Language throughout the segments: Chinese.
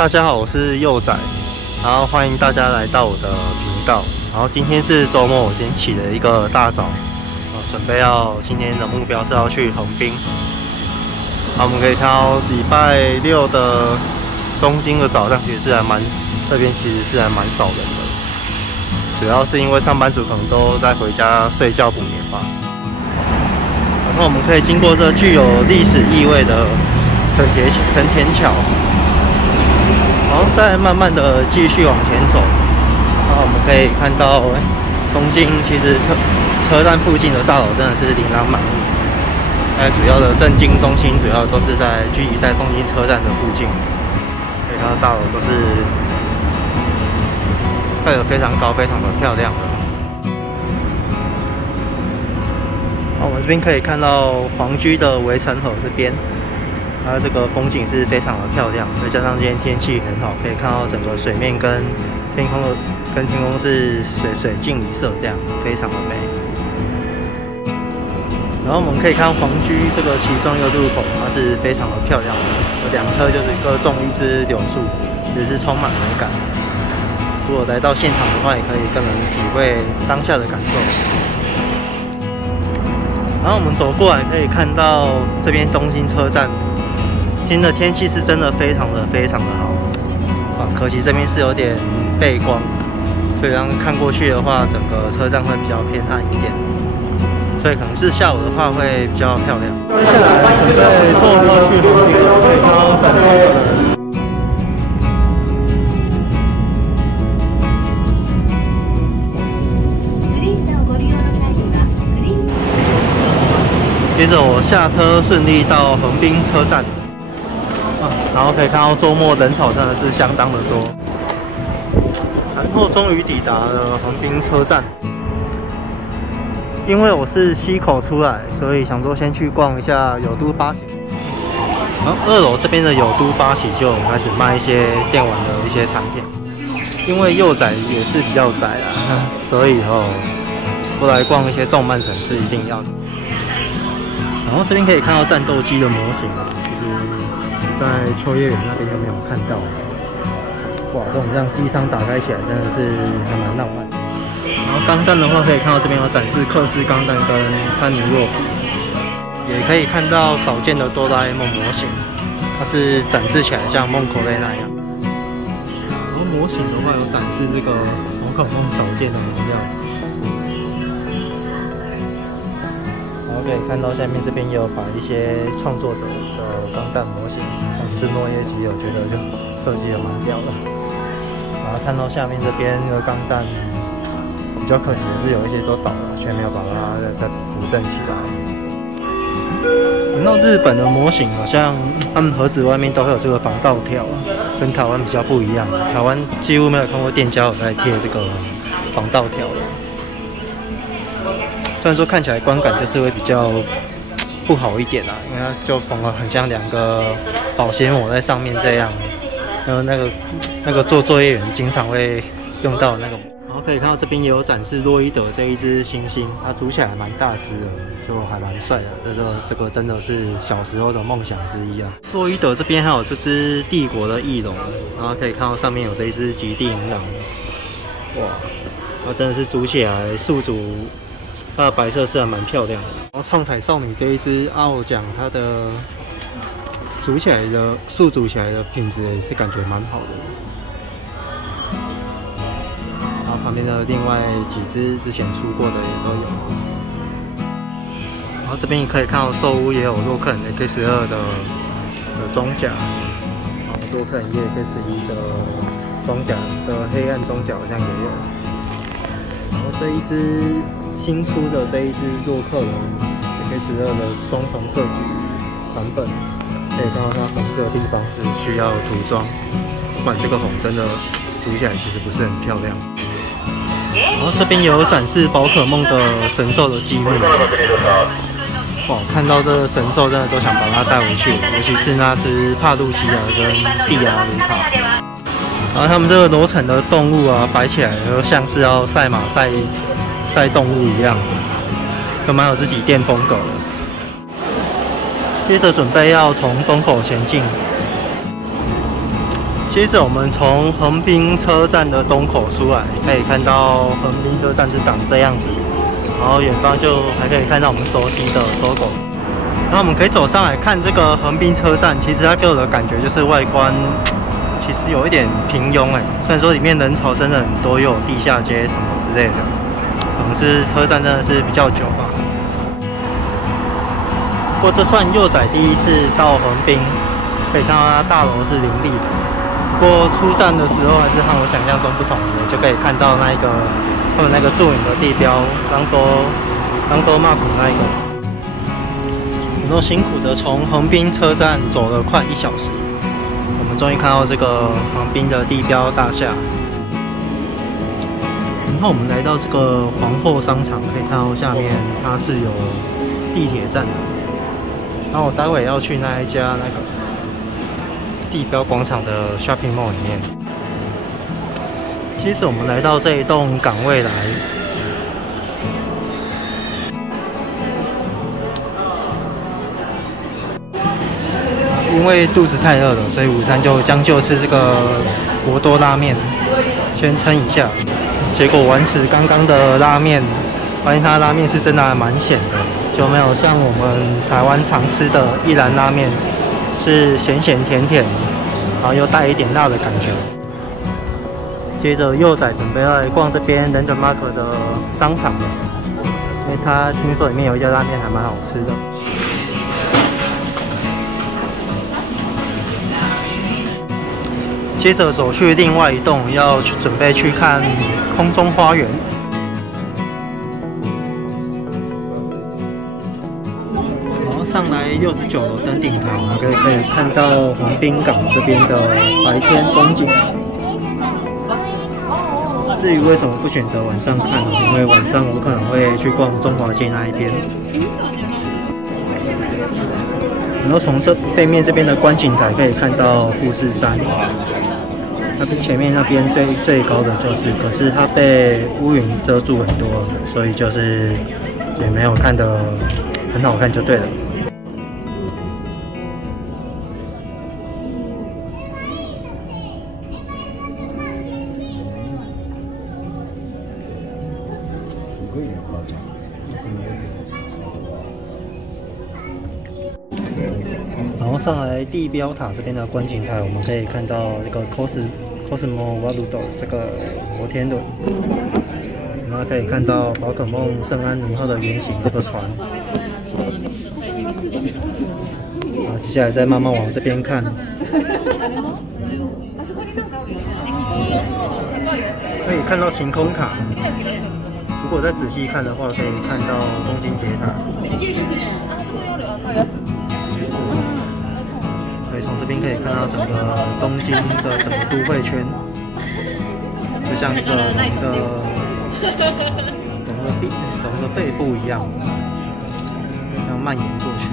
大家好，我是佑仔，然后欢迎大家来到我的频道。然后今天是周末，我先起了一个大早，准备今天的目标是要去横滨。我们可以看到礼拜六的东京的早上其实是这边其实是还蛮少人的，主要是因为上班族可能都在回家睡觉补眠吧。然后我们可以经过这具有历史意味的成田桥，然后再慢慢的继续往前走。然后我们可以看到东京其实车站附近的大楼真的是琳琅满目。主要的政经中心主要都是聚集在东京车站的附近，可以看到大楼都是盖得非常高、非常的漂亮的。我们这边可以看到皇居的围城河这边，它这个风景是非常的漂亮，再加上今天天气很好，可以看到整个水面跟天空是水镜一色，这样非常的美。然后我们可以看到皇居这个其中一个入口，它是非常的漂亮的，有两侧就是各种一枝柳树，也是充满美感。如果来到现场的话，也可以更能体会当下的感受。然后我们走过来可以看到这边东京车站，今天的天气是真的非常的好。可惜这边是有点背光，所以看过去的话，整个车站会比较偏暗一点。所以可能是下午的话会比较漂亮。接下来准备坐车去横滨，可以看到等车的人。接着我下车顺利到横滨车站，然后可以看到周末人潮真的是相当的多。然后终于抵达了横滨车站。因为我是西口出来，所以想说先去逛一下有都八喜。然后2楼这边的有都八喜就开始卖一些电玩的一些产品。因为幼仔也是比较宅所以过来逛一些动漫城是一定要的。然后这边可以看到战斗机的模型，其实在秋叶原那边就没有看到。哇，这种让机舱打开起来真的是还蛮浪漫的。然后钢弹的话，可以看到这边有展示克斯钢弹跟潘尼洛夫，也可以看到少见的哆啦 A 梦模型，它是展示起来像梦口类那样。然后模型的话有展示这个宝可梦少见的能量。然后可以看到下面这边也有把一些创作者的钢弹模型，像是诺耶吉有觉得就设计的蛮屌的。然后看到下面这边的钢弹。比较可惜的是，有一些都倒了，却没有把它再扶正起来。那日本的模型好像他们盒子外面都会有这个防盗条，跟台湾比较不一样。台湾几乎没有看过店家有在贴这个防盗条的。虽然说看起来观感就是会比较不好一点因为它就缝了很像两个保鲜膜在上面这样。然后那个做作业员经常会用到的那个。然后可以看到这边也有展示洛伊德这一只猩猩，它组起来还蛮大只的，就还蛮帅的。这个真的是小时候的梦想之一啊！洛伊德这边还有这只帝国的翼龙，然后可以看到上面有这一只极地银狼，哇，它真的是组起来宿主，它的白色是还蛮漂亮的。然后创彩少女这一只奥奖，它的组起来的宿主起来的品质也是感觉蛮好的。旁边的另外几只之前出过的也都有，然后这边也可以看到兽屋也有洛克人 X2的装甲，然后洛克人 EX1的装甲的黑暗装甲好像也有，然后这一只新出的这一只洛克人 X2的双重设计版本，可以看到它红色的地方是需要涂装，不管这个红真的涂起来其实不是很漂亮。然后这边也有展示宝可梦的神兽的积木，哇！看到这个神兽真的都想把它带回去，尤其是那只帕路西亚跟蒂亚卢卡。然后他们这个罗城的动物摆起来就像是要赛马赛动物一样，都蛮有自己店风格的。接着准备要从东口前进。接着我们从横滨车站的东口出来，可以看到横滨车站是长这样子，然后远方就还可以看到我们熟悉的搜狗。然后我们可以走上来看这个横滨车站，其实它给我的感觉就是外观其实有一点平庸虽然说里面人潮真的很多，又有地下街什么之类的，可能是车站真的是比较久吧。不过这算幼崽第一次到横滨，可以看到它大楼是林立的。不过出站的时候还是和我想象中不同的，就可以看到那个他们那个著名的地标Landmark那一个。我们都辛苦的从横滨车站走了快1小时，我们终于看到这个横滨的地标大厦。然后我们来到这个皇后商场，可以看到下面它是有地铁站的。然后我待会要去那一家那个地标广场的 shopping mall 里面。接着我们来到这一栋港未来，因为肚子太饿了，所以午餐就将就吃这个博多拉面，先撑一下。结果玩吃刚刚的拉面，发现它拉面是真的还蛮咸的，就没有像我们台湾常吃的一兰拉面是咸咸甜甜，然后又带一点辣的感觉。接着幼崽准备要来逛这边 Landmark 的商场了，因为他听说里面有一家拉面还蛮好吃的。接着走去另外一栋，要准备去看空中花园。然后上来69楼登顶台，我们可以看到横滨港这边的白天风景。至于为什么不选择晚上看呢？因为晚上我可能会去逛中华街那一边。然后从这背面这边的观景台可以看到富士山。它比前面那边最高的就是，可是它被乌云遮住很多，所以就是也没有看得很好看就对了。然后上来地标塔这边的观景台，我们可以看到这个 Cosmo Waludo 这个摩天轮，然后可以看到宝可梦圣安妮号的原型这个船。好，接下来再慢慢往这边看，可以看到晴空塔。如果再仔细看的话，可以看到东京铁塔。从这边可以看到整个东京的整个都会圈，就像一个龙的背部一样，这样蔓延过去。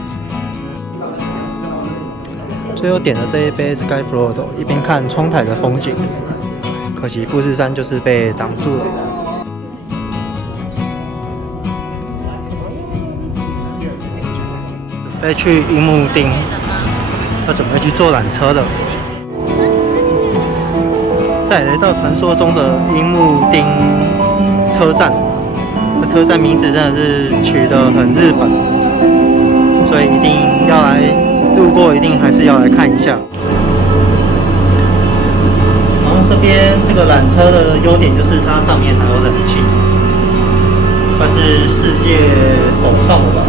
最后点了这一杯 Sky Float， 一边看窗台的风景，可惜富士山就是被挡住了。准备去樱木町。要准备去坐缆车了，再来到传说中的樱木町车站。这车站名字真的是取得很日本，所以一定要来路过，一定还是要来看一下。然后这边这个缆车的优点就是它上面还有冷气，算是世界首创的吧。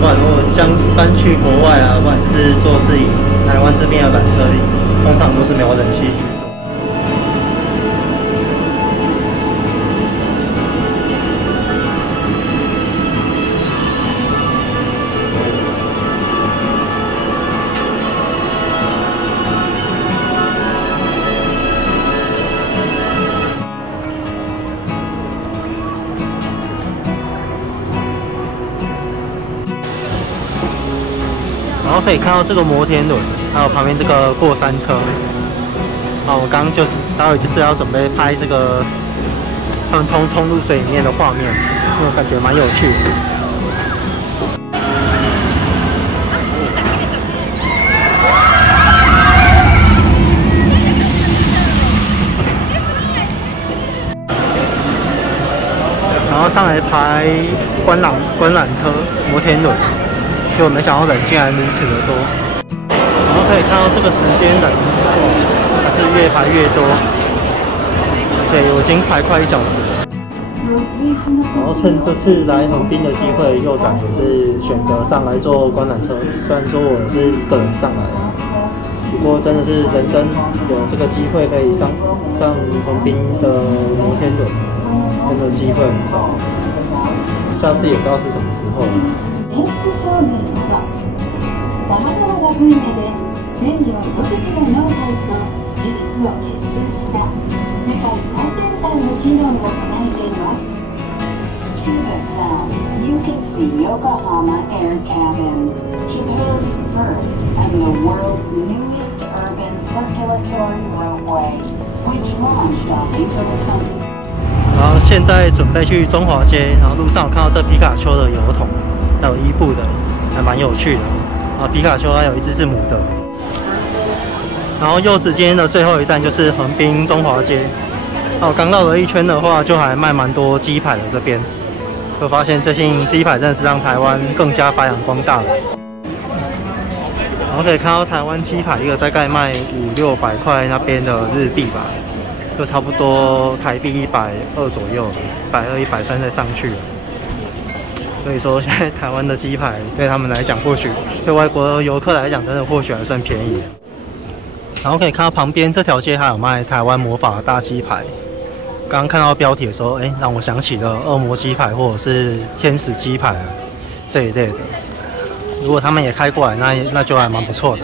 不然如果将搬去国外啊，不然就是坐自己台湾这边的缆车，通常都是没有冷气区的。然后可以看到这个摩天轮，还有旁边这个过山车。啊，我刚刚就是待会就是要准备拍这个他们冲入水里面的画面，因为我感觉蛮有趣的。上来排观览车、摩天轮，结果没想到人竟然如此的多。然后可以看到这个时间人还是越排越多，而且我已经排快1小时了。然后趁这次来横滨的机会，幼崽也是选择上来坐观览车。虽然说我是一个人上来的，不过真的是人生有这个机会可以上横滨的摩天轮，真的机会很少。下次也不知道是什么时候了。演出照明など、さまざまな分野で千里は独自のノウハウと技術を結集した世界最先端の機能を備えています。To the south, you can see Yokohama Air Cabin, Japan's first and the world's newest urban circulatory roadway, which launched on April 20th. 然后现在准备去中华街，然后路上有看到这皮卡丘的油桶，还有伊布的，还蛮有趣的。然后皮卡丘还有一只是母的。然后柚子今天的最后一站就是横滨中华街。那我刚绕了一圈的话，就还卖蛮多鸡排的这边。就发现最近鸡排真的是让台湾更加发扬光大了。然后可以看到台湾鸡排一个大概卖500-600块那边的日币吧，就差不多台币120左右，120、130再上去了。所以说现在台湾的鸡排对他们来讲，或许对外国游客来讲，真的或许还算便宜。然后可以看到旁边这条街还有卖台湾魔法的大鸡排。刚刚看到标题的时候，让我想起了恶魔鸡排或者是天使鸡排这一类的。如果他们也开过来，那就还蛮不错的。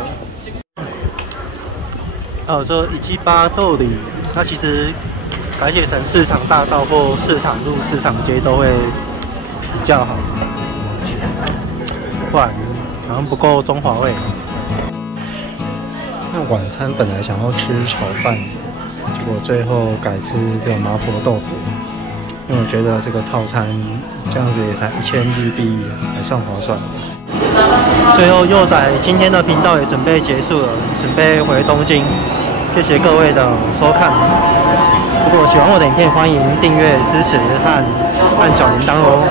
还有这一季巴豆里，它其实改写成市场大道或市场路、市场街都会比较好，不然好像不够中华味。那晚餐本来想要吃炒饭。结果最后改吃这个麻婆豆腐，因为我觉得这个套餐这样子也才1000日币，还算划算。最后幼崽今天的频道也准备结束了，准备回东京。谢谢各位的收看。如果喜欢我的影片，欢迎订阅支持和按小铃铛哦。